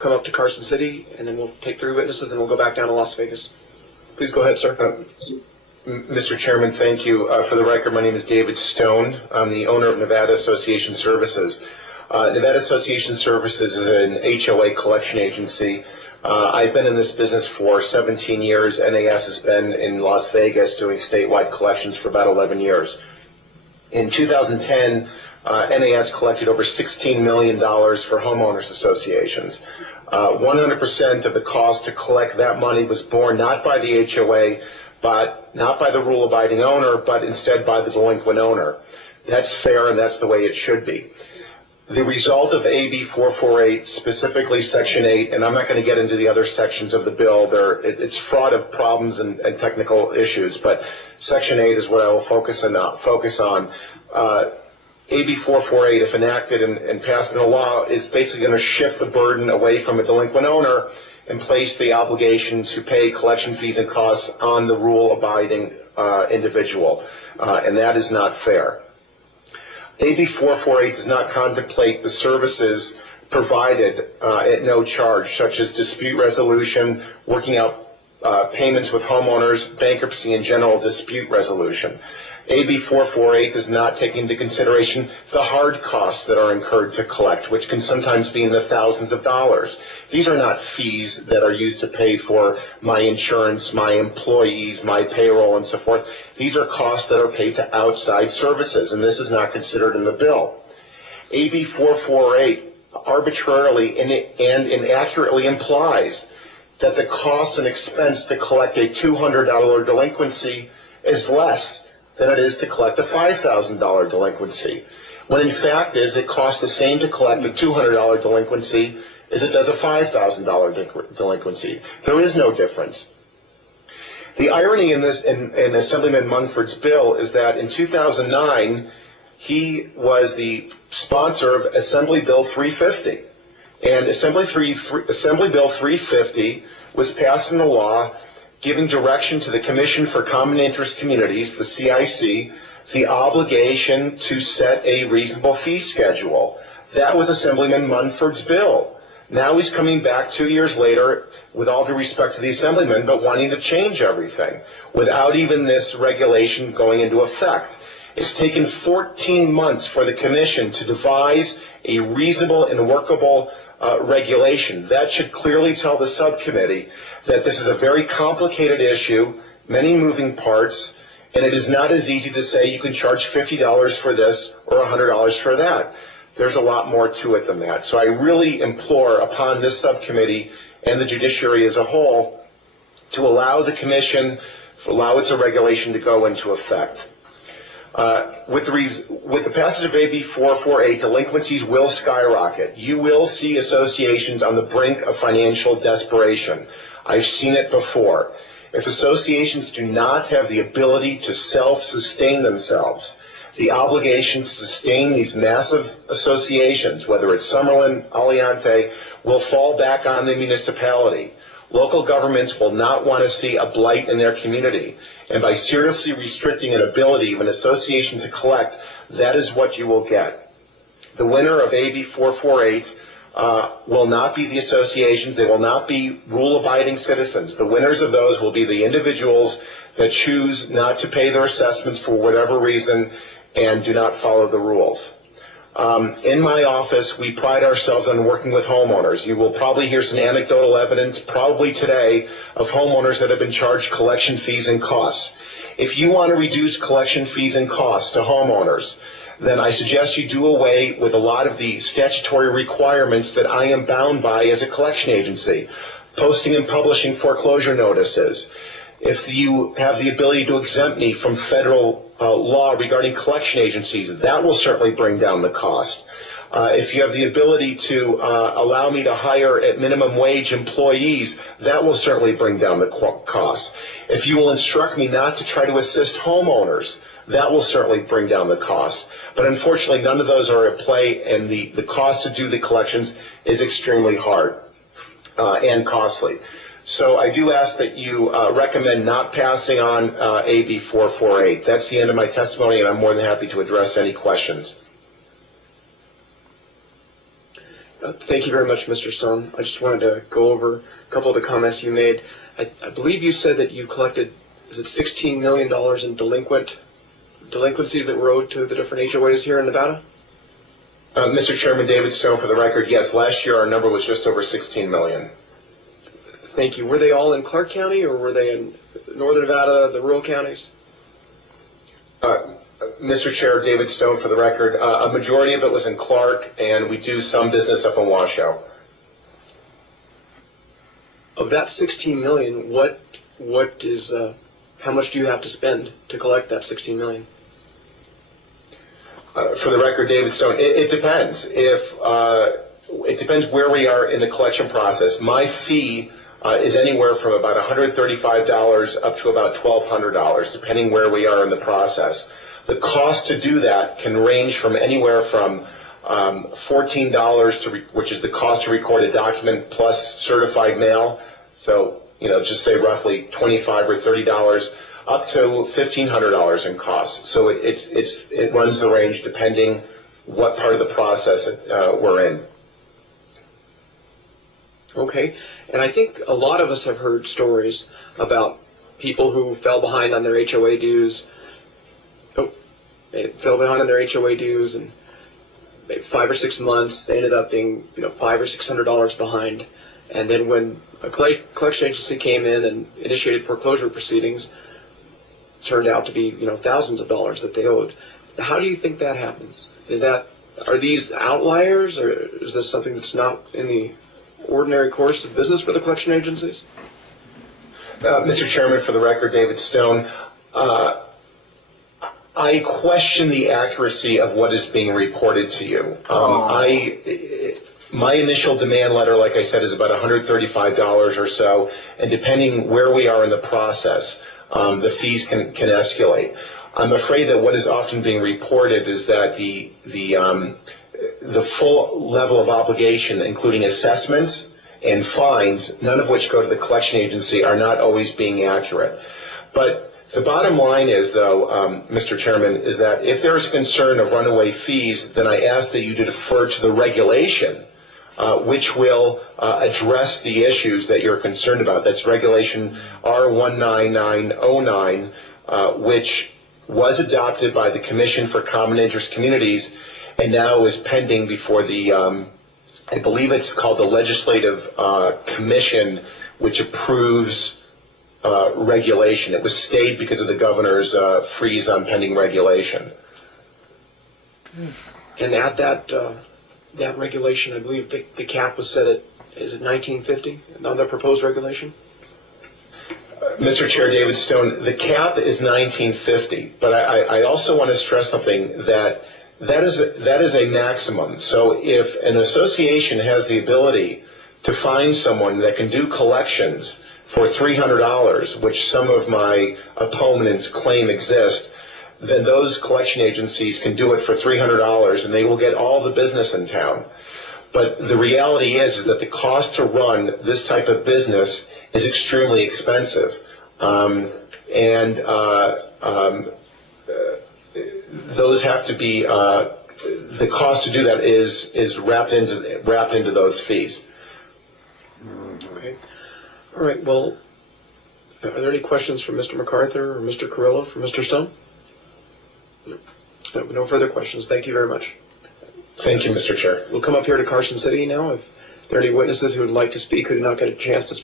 come up to Carson City, and then we'll take 3 witnesses, and we'll go back down to Las Vegas. Please go ahead, sir. Mr. Chairman, thank you. For the record, my name is David Stone. I'm the owner of Nevada Association Services. Nevada Association Services is an HOA collection agency. I've been in this business for 17 years. NAS has been in Las Vegas doing statewide collections for about 11 years. In 2010, NAS collected over $16 million for homeowners associations. 100% of the cost to collect that money was borne not by the HOA, but not by the rule-abiding owner, but instead by the delinquent owner. That's fair, and that's the way it should be. The result of AB 448, specifically Section 8, and I'm not going to get into the other sections of the bill, it's fraught of problems and technical issues, but Section 8 is what I will focus on. AB 448, if enacted and passed into law, is basically going to shift the burden away from a delinquent owner and place the obligation to pay collection fees and costs on the rule-abiding individual, and that is not fair. AB 448 does not contemplate the services provided at no charge, such as dispute resolution, working out payments with homeowners, bankruptcy, and general dispute resolution. AB 448 does not take into consideration the hard costs that are incurred to collect, which can sometimes be in the thousands of dollars. These are not fees that are used to pay for my insurance, my employees, my payroll, and so forth. These are costs that are paid to outside services, and this is not considered in the bill. AB 448 arbitrarily and inaccurately implies that the cost and expense to collect a $200 delinquency is less than it is to collect a $5,000 delinquency, when in fact it costs the same to collect a $200 delinquency as it does a $5,000 delinquency. There is no difference. The irony in this, in Assemblyman Munford's bill, is that in 2009, he was the sponsor of Assembly Bill 350. And Assembly Bill 350 was passed into law giving direction to the Commission for Common Interest Communities, the CIC, the obligation to set a reasonable fee schedule. That was Assemblyman Munford's bill. Now he's coming back 2 years later, with all due respect to the Assemblyman, but wanting to change everything without even this regulation going into effect. It's taken 14 months for the Commission to devise a reasonable and workable regulation. That should clearly tell the subcommittee that this is a very complicated issue, many moving parts, and it is not as easy to say you can charge $50 for this or $100 for that. There's a lot more to it than that. So I really implore upon this subcommittee and the judiciary as a whole to allow the Commission, allow its regulation to go into effect. With the passage of AB 448, delinquencies will skyrocket. You will see associations on the brink of financial desperation. I've seen it before. If associations do not have the ability to self-sustain themselves, the obligation to sustain these massive associations, whether it's Summerlin, Aliante, will fall back on the municipality. Local governments will not want to see a blight in their community. And by seriously restricting an ability of an association to collect, that is what you will get. The winner of AB 448 will not be the associations. They will not be rule-abiding citizens. The winners of those will be the individuals that choose not to pay their assessments for whatever reason and do not follow the rules. In my office, we pride ourselves on working with homeowners. You will probably hear some anecdotal evidence, probably today, of homeowners that have been charged collection fees and costs. If you want to reduce collection fees and costs to homeowners, then I suggest you do away with a lot of the statutory requirements that I am bound by as a collection agency. Posting and publishing foreclosure notices. If you have the ability to exempt me from federal law regarding collection agencies, that will certainly bring down the cost. If you have the ability to allow me to hire at minimum wage employees, that will certainly bring down the cost. If you will instruct me not to try to assist homeowners, that will certainly bring down the cost. But unfortunately, none of those are at play, and the cost to do the collections is extremely hard and costly. So I do ask that you recommend not passing on AB 448. That's the end of my testimony, and I'm more than happy to address any questions. Thank you very much, Mr. Stone. I just wanted to go over a couple of the comments you made. I believe you said that you collected, is it $16 million in delinquencies that were owed to the different HOAs here in Nevada? Mr. Chairman, David Stone, for the record, yes, last year our number was just over $16 million. Thank you. Were they all in Clark County, or were they in northern Nevada, the rural counties? Mr. Chair, David Stone, for the record, a majority of it was in Clark, and we do some business up in Washoe. Of that $16 million, what is how much do you have to spend to collect that $16 million? For the record, David Stone, it depends. It depends where we are in the collection process. My fee is anywhere from about $135 up to about $1,200, depending where we are in the process. The cost to do that can range from anywhere from $14, which is the cost to record a document plus certified mail. So, just say roughly $25 or $30, up to $1,500 in cost. So it runs the range depending what part of the process we're in. Okay, and I think a lot of us have heard stories about people who fell behind on their HOA dues. They fell behind on their HOA dues, and maybe 5 or 6 months they ended up being $500 or $600 behind. And then when a collection agency came in and initiated foreclosure proceedings, it turned out to be thousands of dollars that they owed. How do you think that happens? Are these outliers, or is this something that's not in the ordinary course of business for the collection agencies? Mr. Chairman, for the record, David Stone, I question the accuracy of what is being reported to you. My initial demand letter, like I said, is about $135 or so, and depending where we are in the process, the fees can escalate. I'm afraid that what is often being reported is that the full level of obligation, including assessments and fines, none of which go to the collection agency, are not always being accurate. But the bottom line is, though, Mr. Chairman, is that if there is concern of runaway fees, then I ask that you defer to the regulation, which will address the issues that you're concerned about. That's Regulation R19909, which was adopted by the Commission for Common Interest Communities and now is pending before the, I believe it's called the Legislative Commission, which approves regulation. It was stayed because of the governor's freeze on pending regulation. And at that regulation, I believe the cap was set at, is it 1950 on the proposed regulation? Mr. Chair, David Stone, the cap is 1950, but I also want to stress something that is a maximum. So if an association has the ability to find someone that can do collections for $300, which some of my opponents claim exist, then those collection agencies can do it for $300 and they will get all the business in town. But the reality is that the cost to run this type of business is extremely expensive. Those have to be, the cost to do that is wrapped into those fees. Okay. All right, well, are there any questions from Mr. MacArthur or Mr. Carrillo for Mr. Stone? No further questions. Thank you very much. Thank you, Mr. Chair. We'll come up here to Carson City now. If there are any witnesses who would like to speak who did not get a chance to speak.